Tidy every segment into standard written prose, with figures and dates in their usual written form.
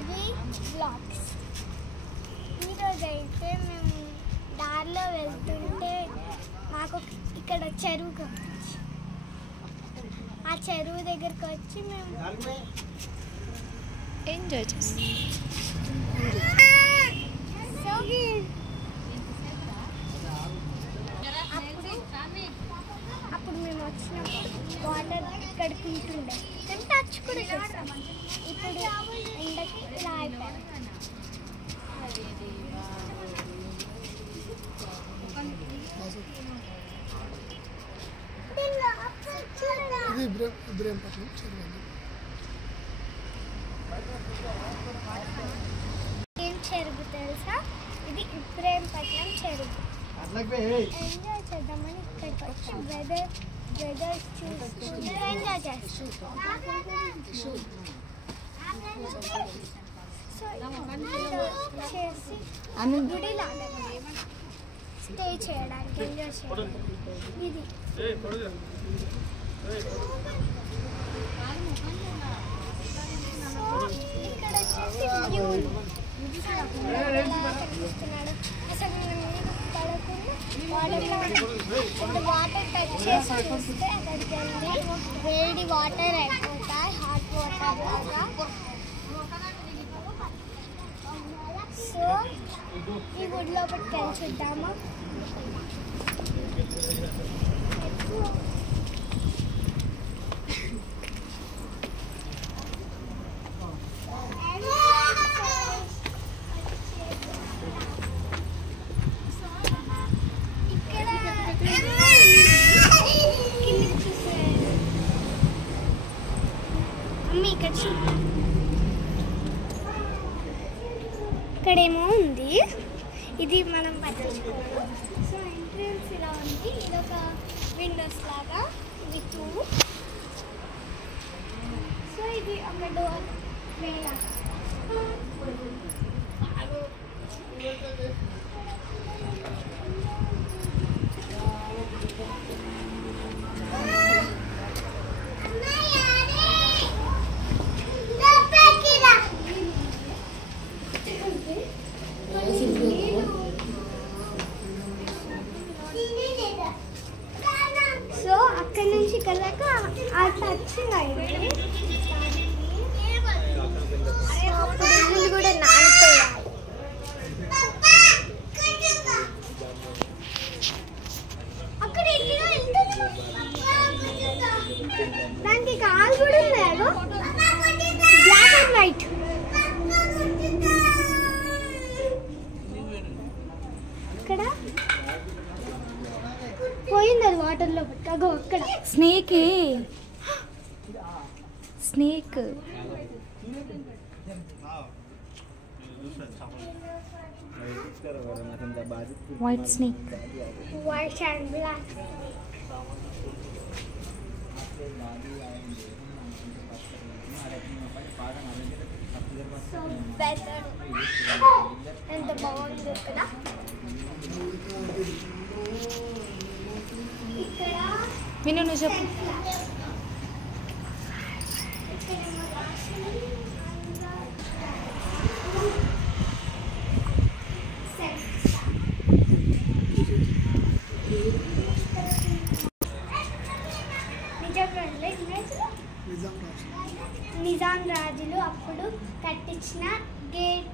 రాగి బ్లాగ్స్. ఈరోజైతే మేము దారిలో వెళ్తుంటే మాకు ఇక్కడ చెరువు కనిపించి ఆ చెరువు దగ్గరికి వచ్చి మేము ఎంజాయ్ చేస్తాం. అప్పుడు మేము వచ్చినప్పుడు వాటర్ ఇక్కడికి ఉంటుండే కానీ టచ్ కూడా చేస్తాం. ఇప్పుడు ఎండకి ఇలా అయిపోయాం. ఇది ఇబ్రహీంపట్నం చెరువు. ఏం చెరువు తెలుసా? ఇది ఇబ్రహీంపట్నం చెరువు. ఎంజాయ్ చేద్దామని ఇక్కడికి వచ్చి వెదర్ చూసుకుంటూ ఎంజాయ్ చేస్తాం. సో చేసి గుడి లాగా స్టే చేయడానికి ఎంజాయ్ చేయడానికి ఇది. ఇక్కడ వచ్చేసి కనిపిస్తున్నాడు. అసలు నీరు పడకుండా వాటర్ టచ్ చేసి చూస్తే అక్కడికి వెళ్ళి వేడి వాటర్ అయిపోతాయి, హాట్ వాటర్ లాగా. సో ఈ గుడి లోపలికి వెళ్ళి చూద్దామా? ఇక్కడేమో ఉంది, ఇది మనం పట్టించుకోవాలి. సో ఎంట్రన్స్ ఇలా ఉంది, ఇదొక విండోస్ లాగా, ఇది 2. సో ఇది ఒక డోర్ వేలా. సో అక్కడి నుంచి వెళ్ళాక ఆ టచింగ్ అయింది. అప్పుడు ఇల్లు కూడా నానిపోయాయి. అక్కడ దానికి కాలు కూడా ఉన్నాయో, బ్లాక్ అండ్ వైట్. ఇక్కడ పోయింది అది వాటర్లో. అగో అక్కడ snake white snake. White and black. So better ఎంత బాగుంది కదా. ఇక్కడ విను, నువ్వు చెప్పు. నిజాం రాజులు అప్పుడు కట్టించిన గేట్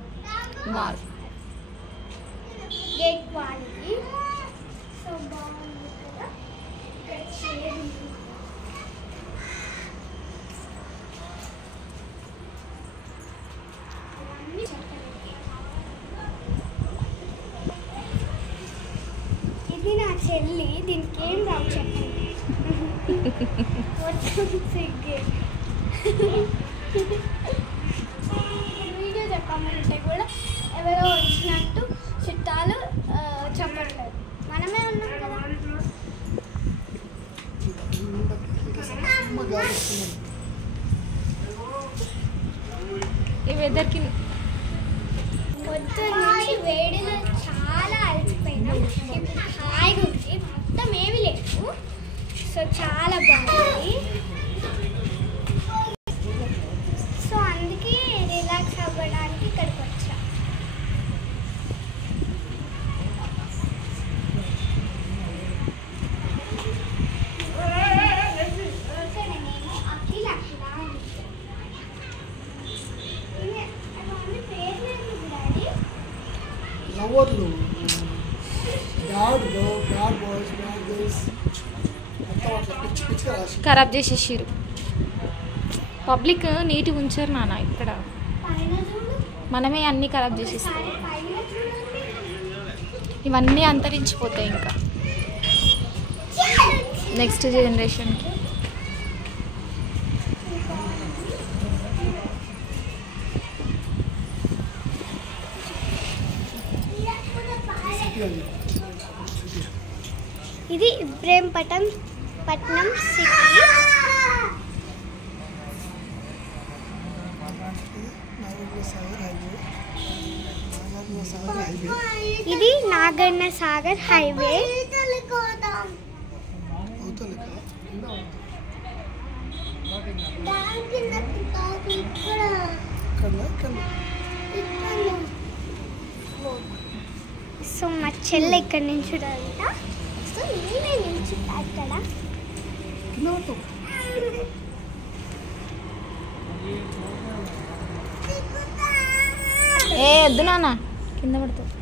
వాల్ ఇది. సో బాగుంది కదా. ఇక్కడ చైర్ ఉంది. ఇది నా చెల్లి, దీనికి ఏం రావు చెప్పండి. వీడియో చెప్పమంటే కూడా ఎవరో వచ్చినట్టు చుట్టాలు చెప్పట్లేదు, మనమే ఉన్నాం కదా. ఈ వెదర్కి పొద్దున్న నుంచి వేడిలో చాలా అలసిపోయినాం. ఇప్పుడు హాయిగా ఉంది, మొత్తం ఏమీ లేదు. సో చాలా బాగుంది. సో అందుకే రిలాక్స్ అవ్వడానికి కబోర్డ్లు బ్యాడ్ బాయ్స్ బ్యాడ్ గర్ల్స్ మొత్తం అట్లా పిచ్చి పిచ్చిగా రాసి ఖరాబ్ చేసేసారు. పబ్లిక్ నీట్గా ఉంచారు నాన్న. ఇక్కడ పైన చూడు, మనమే అన్నీ ఖరాబ్ చేసేస్తాం. పైన చూడండి. ఇవన్నీ అంతరించిపోతాయి ఇంకా నెక్స్ట్ జనరేషన్కి. ఇది ఇబ్రహీంపట్నం సిటీ. ఇది నాగార్జున సాగర్ హైవే. సో మా చెల్లె ఇక్కడ నుంచి చూడాలంట. సో నేనే నిల్చుంటా అక్కడ. ఏ వద్దు నాన్న, కింద పడుతుంది.